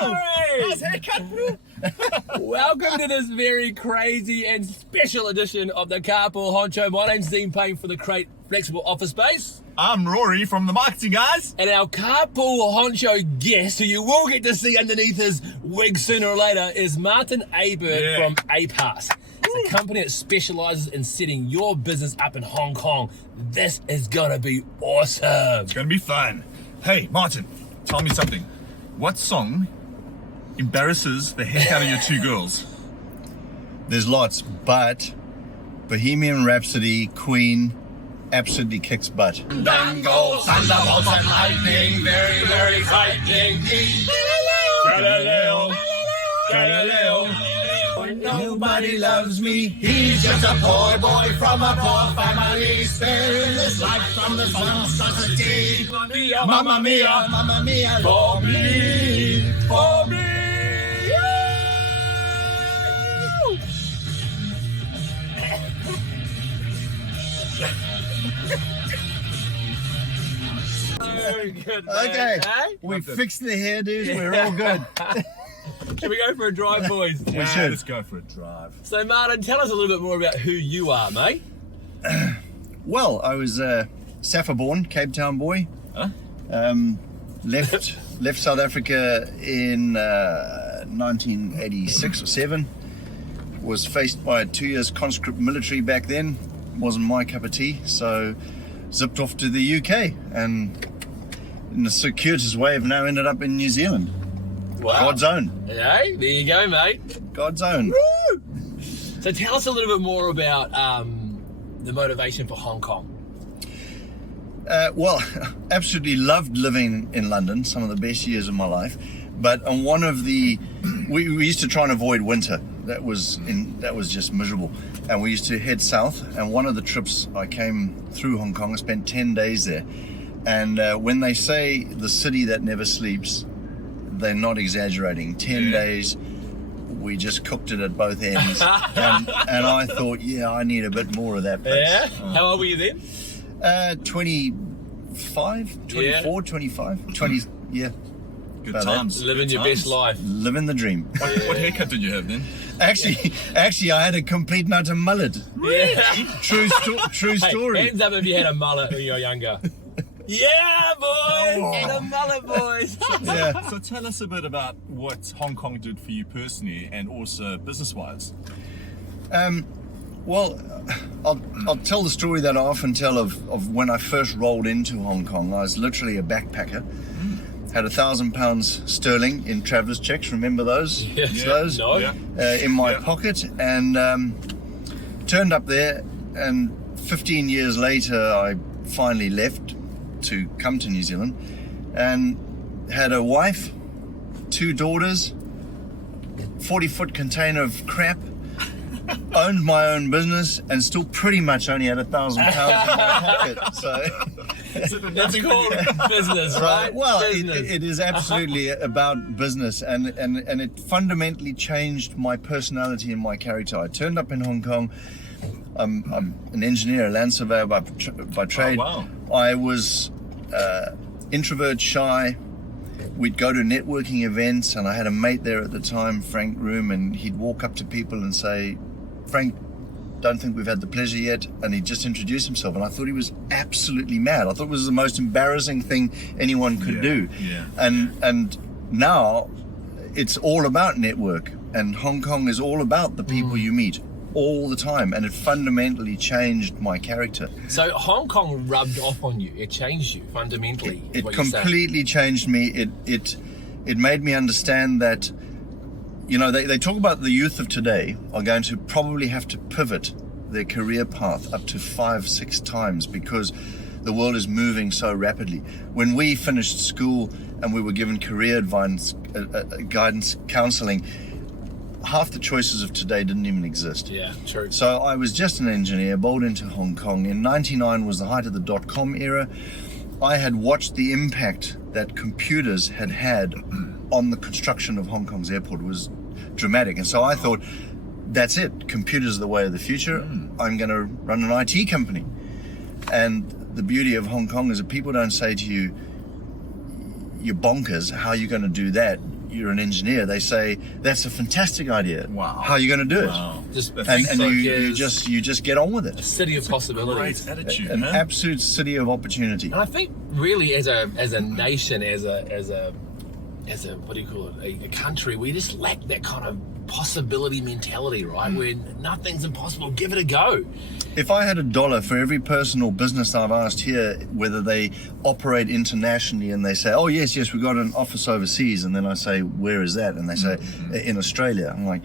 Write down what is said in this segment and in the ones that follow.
Nice haircut, bro. Welcome to this very crazy and special edition of the Carpool Honcho. My name's Dean Payne for the Crate Flexible Office Space. I'm Rory from the marketing guys. And our Carpool Honcho guest, who you will get to see underneath his wig sooner or later, is Martin Abert from Abert. It's a company that specialises in setting your business up in Hong Kong. This is gonna be awesome. It's gonna be fun. Hey, Martin, tell me something. What song embarrasses the heck out of your two girls? There's lots, but Bohemian Rhapsody, Queen, absolutely kicks butt. Dango, thunderbolts and lightning, very, very frightening. Galileo, Galileo. Nobody loves me. He's just a poor boy from a poor family, sparing his life from the monstrosity. Mamma mia, Mamma mia. for me, for me. Very good, man. Okay, Hey? we fixed the hairdos. We're all good. Should we go for a drive, boys? Yeah, should. let's go for a drive. So, Martin, tell us a little bit more about who you are, mate. Well, I was Safa born, Cape Town boy. Huh? Left South Africa in 1986 or 7. Was faced by 2 years conscript military back then. Wasn't my cup of tea, so zipped off to the UK and in a circuitous way have now ended up in New Zealand. Wow. God's own. Hey, there you go, mate. God's own. So tell us a little bit more about the motivation for Hong Kong. Well, absolutely loved living in London, some of the best years of my life. But on one of the, we used to try and avoid winter. That was just miserable. And we used to head south. And one of the trips I came through Hong Kong, I spent 10 days there. And when they say the city that never sleeps, they're not exaggerating. 10 days, we just cooked it at both ends. and I thought, yeah, I need a bit more of that place. Yeah? How old were you then? 25, 24, 25, 20, yeah. Good About times. Living Good your times. best life. Living the dream. What haircut did you have then? Actually, I had a complete and utter mullet. Yeah. True story. Hey, hands up if you had a mullet when you were younger. Yeah, boys! Get a mullet, boys! Yeah. So tell us a bit about what Hong Kong did for you personally and also business-wise. Well, I'll tell the story that I often tell of when I first rolled into Hong Kong. I was literally a backpacker. Had £1,000 sterling in traveller's checks. Remember those? Yeah. Those? No. Yeah. In my pocket, and turned up there. And 15 years later, I finally left to come to New Zealand, and had a wife, 2 daughters, 40-foot container of crap. Owned my own business and still pretty much only had £1,000 in my pocket. So That's called business, right? well, business. it is absolutely about business, and it fundamentally changed my personality and my character. I turned up in Hong Kong. I'm an engineer, a land surveyor by trade. Oh, wow. I was introvert, shy. We'd go to networking events, and I had a mate there at the time, Frank Room, and he'd walk up to people and say, "Frank, don't think we've had the pleasure yet," and he'd just introduce himself, and I thought he was absolutely mad. I thought it was the most embarrassing thing anyone could do. Yeah. And now it's all about network, and Hong Kong is all about the people you meet all the time, and it fundamentally changed my character. So Hong Kong rubbed off on you. It changed you fundamentally. is It what you're saying. completely changed me. It made me understand that, you know, they talk about the youth of today are going to probably have to pivot their career path up to 5-6 times because the world is moving so rapidly. When we finished school and we were given career advice, guidance, counseling, half the choices of today didn't even exist. Yeah, true. So I was just an engineer, bowled into Hong Kong. In 99 was the height of the .com era. I had watched the impact that computers had on the construction of Hong Kong's airport. It was dramatic. And so I thought, that's it. Computers are the way of the future. I'm going to run an IT company. And the beauty of Hong Kong is that people don't say to you, you're bonkers, how are you going to do that? you're an engineer, they say that's a fantastic idea. Wow. How are you going to do it? Wow. And you just get on with it. A city of possibilities. Great attitude, An man. absolute city of opportunity. And I think really as a nation, as a what do you call it, a country, we just lack that kind of possibility mentality, right? Where nothing's impossible, give it a go. If I had $1 for every person or business I've asked here whether they operate internationally, and they say, oh yes, we've got an office overseas, and then I say, where is that? And they say, in Australia. I'm like,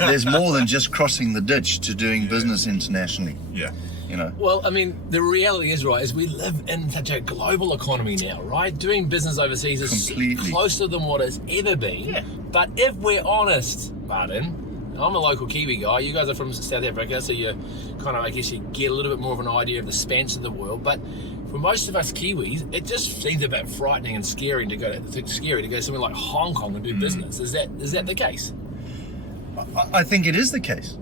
there's more than just crossing the ditch to doing business internationally. Yeah. You know. Well, I mean, the reality is, right, is we live in such a global economy now, right? Doing business overseas is Completely. closer than what it's ever been. Yeah. But if we're honest, Martin, I'm a local Kiwi guy. You guys are from South Africa, so you kind of, I guess, you get a little bit more of an idea of the spans of the world. But for most of us Kiwis, it just seems a bit frightening and scary to go somewhere like Hong Kong and do business. Is that the case? I think it is the case.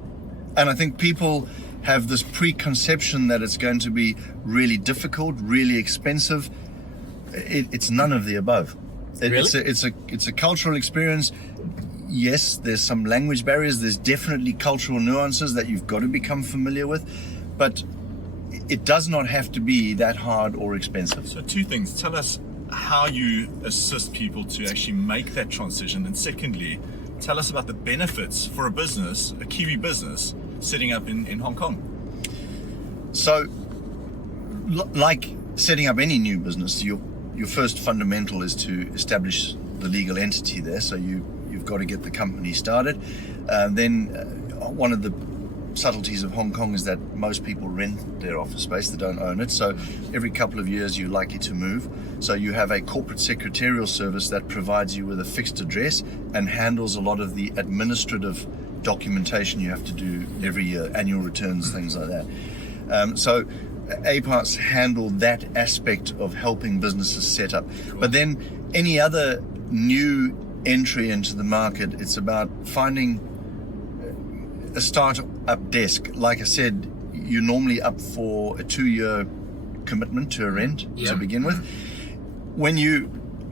And I think people have this preconception that it's going to be really difficult, really expensive. It's none of the above. Really? It's a cultural experience. Yes, there's some language barriers. There's definitely cultural nuances that you've got to become familiar with. But it does not have to be that hard or expensive. So 2 things. Tell us how you assist people to actually make that transition. And secondly, tell us about the benefits for a business, a Kiwi business, setting up in Hong Kong. So, like setting up any new business, your first fundamental is to establish the legal entity there. So you've got to get the company started. Then one of the subtleties of Hong Kong is that most people rent their office space, they don't own it. So every couple of years you're likely to move. So you have a corporate secretarial service that provides you with a fixed address and handles a lot of the administrative documentation you have to do every year, annual returns, things like that. So Abert's handle that aspect of helping businesses set up. But then any other new entry into the market, it's about finding a start-up desk. Like I said, you're normally up for a 2-year commitment to a rent to begin with. When you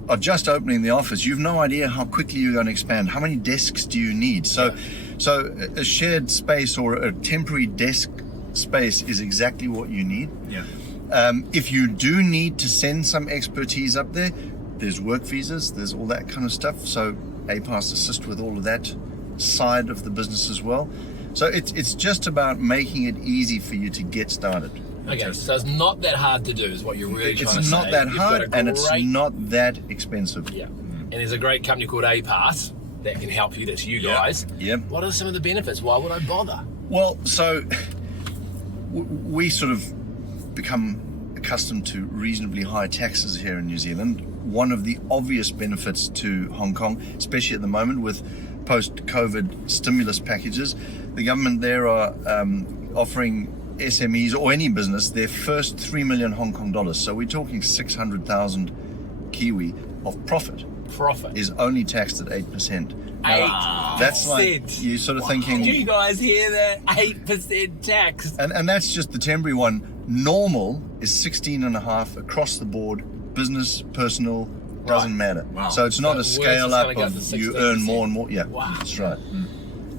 are just opening the office, you've no idea how quickly you're going to expand. How many desks do you need? So a shared space or a temporary desk space is exactly what you need. Yeah. If you do need to send some expertise up there, there's work visas, there's all that kind of stuff. So APAS assist with all of that side of the business as well. So it's just about making it easy for you to get started. Okay, so it's not that hard to do is what you're really trying to say. It's not that hard, and it's not that expensive. Yeah. And there's a great company called APAS that can help you. That's you guys. Yeah. What are some of the benefits? Why would I bother? Well, so we sort of become accustomed to reasonably high taxes here in New Zealand. One of the obvious benefits to Hong Kong, especially at the moment with post-COVID stimulus packages, the government there are offering SMEs or any business their first 3 million Hong Kong dollars. So we're talking 600,000 Kiwi of profit. Profit is only taxed at 8%. 8%. That's like you sort of thinking. Did you guys hear that? 8% tax. And that's just the temporary one. Normal is 16.5 across the board. Business, personal, doesn't matter. Wow. So it's not a scale up go of to you 16%. earn more and more. Yeah, Wow. that's right.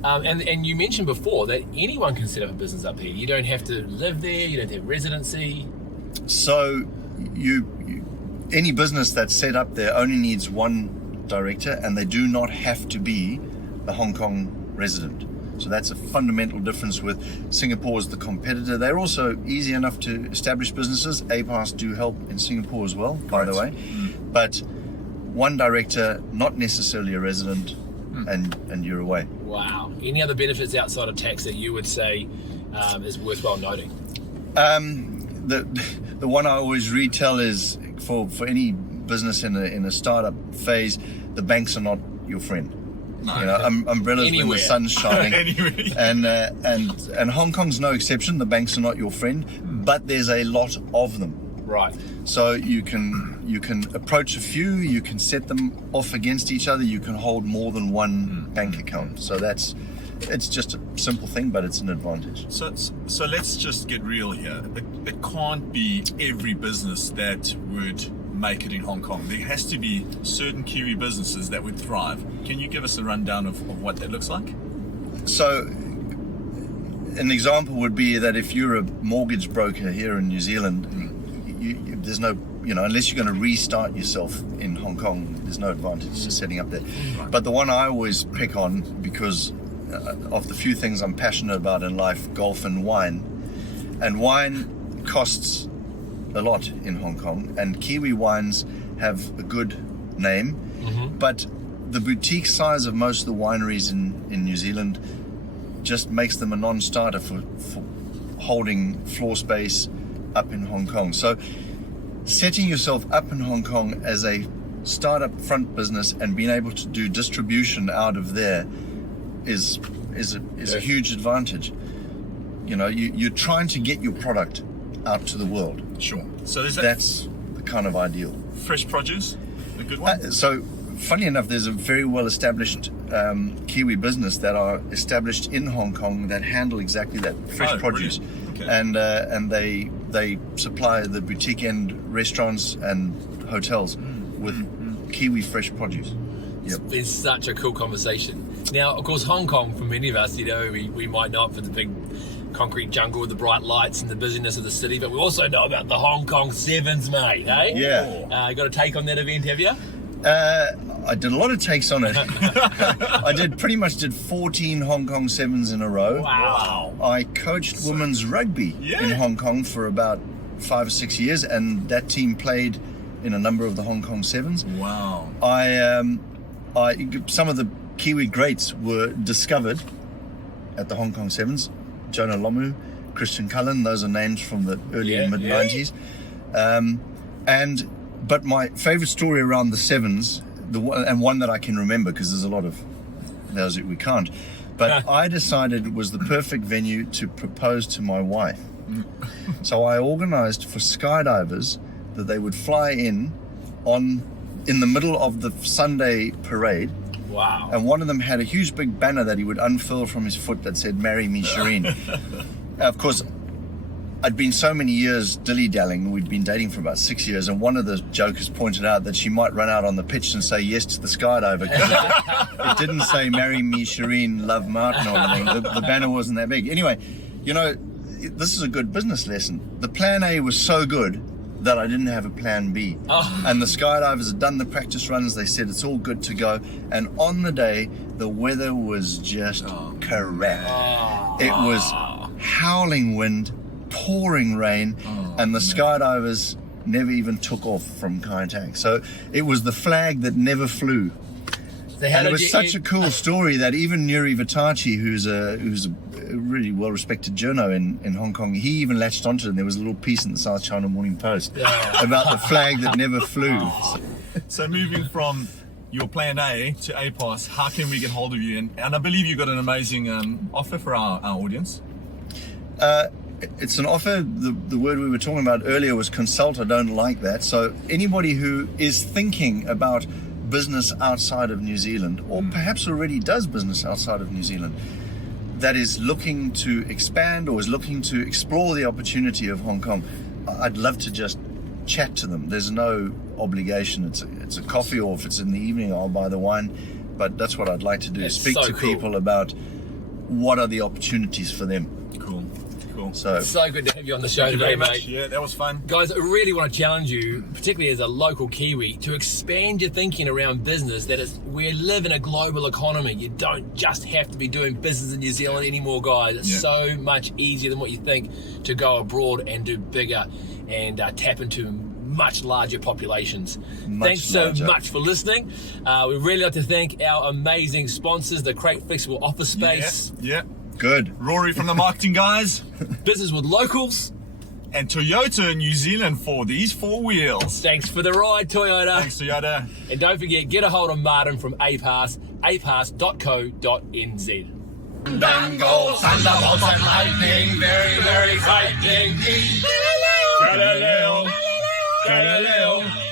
And you mentioned before that anyone can set up a business up here. You don't have to live there. You don't have residency. So any business that's set up there only needs one director, and they do not have to be a Hong Kong resident. So that's a fundamental difference with Singapore as the competitor. They're also easy enough to establish businesses. APAS do help in Singapore as well, by the way. But one director, not necessarily a resident, and you're away. Wow. Any other benefits outside of tax that you would say is worthwhile noting? The one I always retell is for any business in a startup phase, the banks are not your friend. No. You know, umbrellas when the sun's shining. Anyway. And Hong Kong's no exception. The banks are not your friend, but there's a lot of them. Right. So you can approach a few, you can set them off against each other, you can hold more than one bank account. So it's just a simple thing, but it's an advantage. So let's just get real here. It can't be every business that would make it in Hong Kong? There has to be certain Kiwi businesses that would thrive. Can you give us a rundown of what that looks like? So, an example would be that if you're a mortgage broker here in New Zealand, there's no, unless you're going to restart yourself in Hong Kong, there's no advantage to setting up there. Right. But the one I always pick on, because of the few things I'm passionate about in life, golf and wine costs a lot in Hong Kong, and Kiwi wines have a good name, but the boutique size of most of the wineries in New Zealand just makes them a non-starter for holding floor space up in Hong Kong. So setting yourself up in Hong Kong as a startup front business and being able to do distribution out of there is a huge advantage. You're trying to get your product out to the world. Sure. So that's the kind of ideal. Fresh produce, a good one? So funny enough, there's a very well-established Kiwi business that are established in Hong Kong that handle exactly that, fresh produce. Okay. And they supply the boutique end restaurants and hotels with Kiwi fresh produce. It's been such a cool conversation. Now, of course, Hong Kong, for many of us, we might know it for the big concrete jungle with the bright lights and the busyness of the city, but we also know about the Hong Kong Sevens, mate, eh? Yeah. You got a take on that event, have you? I did a lot of takes on it. I pretty much did 14 Hong Kong Sevens in a row. Wow. I coached women's rugby in Hong Kong for about 5 or 6 years, and that team played in a number of the Hong Kong Sevens. Wow. Some of the Kiwi greats were discovered at the Hong Kong Sevens. Jonah Lomu, Christian Cullen, those are names from the early and mid-90s. But my favourite story around the Sevens, and one that I can remember, because there's a lot of those that we can't, but I decided it was the perfect venue to propose to my wife. So I organised for skydivers that they would fly in the middle of the Sunday parade. Wow. And one of them had a huge big banner that he would unfurl from his foot that said, "Marry me, Shireen." Of course, I'd been so many years dilly-dallying. We'd been dating for about 6 years, and one of the jokers pointed out that she might run out on the pitch and say yes to the skydiver. It didn't say "Marry me, Shireen, love Martin" or anything. The banner wasn't that big. Anyway, this is a good business lesson. The plan A was so good that I didn't have a plan B. And the skydivers had done the practice runs. They said it's all good to go. And on the day, the weather was just crap. It was howling wind, pouring rain, and the skydivers never even took off from Kai Tak. So it was the flag that never flew. And it was such a cool story that even Nuri Vitachi, who's a really well-respected journo in Hong Kong, he even latched onto it, and there was a little piece in the South China Morning Post about the flag that never flew. So moving from your plan A to APAS, how can we get hold of you? And I believe you got an amazing offer for our audience. It's an offer. The word we were talking about earlier was consult. I don't like that. So anybody who is thinking about business outside of New Zealand, or perhaps already does business outside of New Zealand, that is looking to expand or is looking to explore the opportunity of Hong Kong, I'd love to just chat to them. There's no obligation. It's a coffee, or if it's in the evening, I'll buy the wine. But that's what I'd like to do, is speak to people about what are the opportunities for them. Cool. So good to have you on the show today, mate. Yeah, that was fun. Guys, I really want to challenge you, particularly as a local Kiwi, to expand your thinking around business. We live in a global economy. You don't just have to be doing business in New Zealand anymore, guys. It's so much easier than what you think to go abroad and do bigger and tap into much larger populations. Thanks so much for listening. We really like to thank our amazing sponsors, the Crate Flexible Office Space. Yeah. good. Rory from the marketing guys. Business with locals. And Toyota New Zealand for these 4 wheels. Thanks for the ride, Toyota. Thanks, Toyota. And don't forget, get a hold of Martin from APAS, apas.co.nz. Bangles, thunderbolts and lightning, very, very frightening. Galileo, Galileo.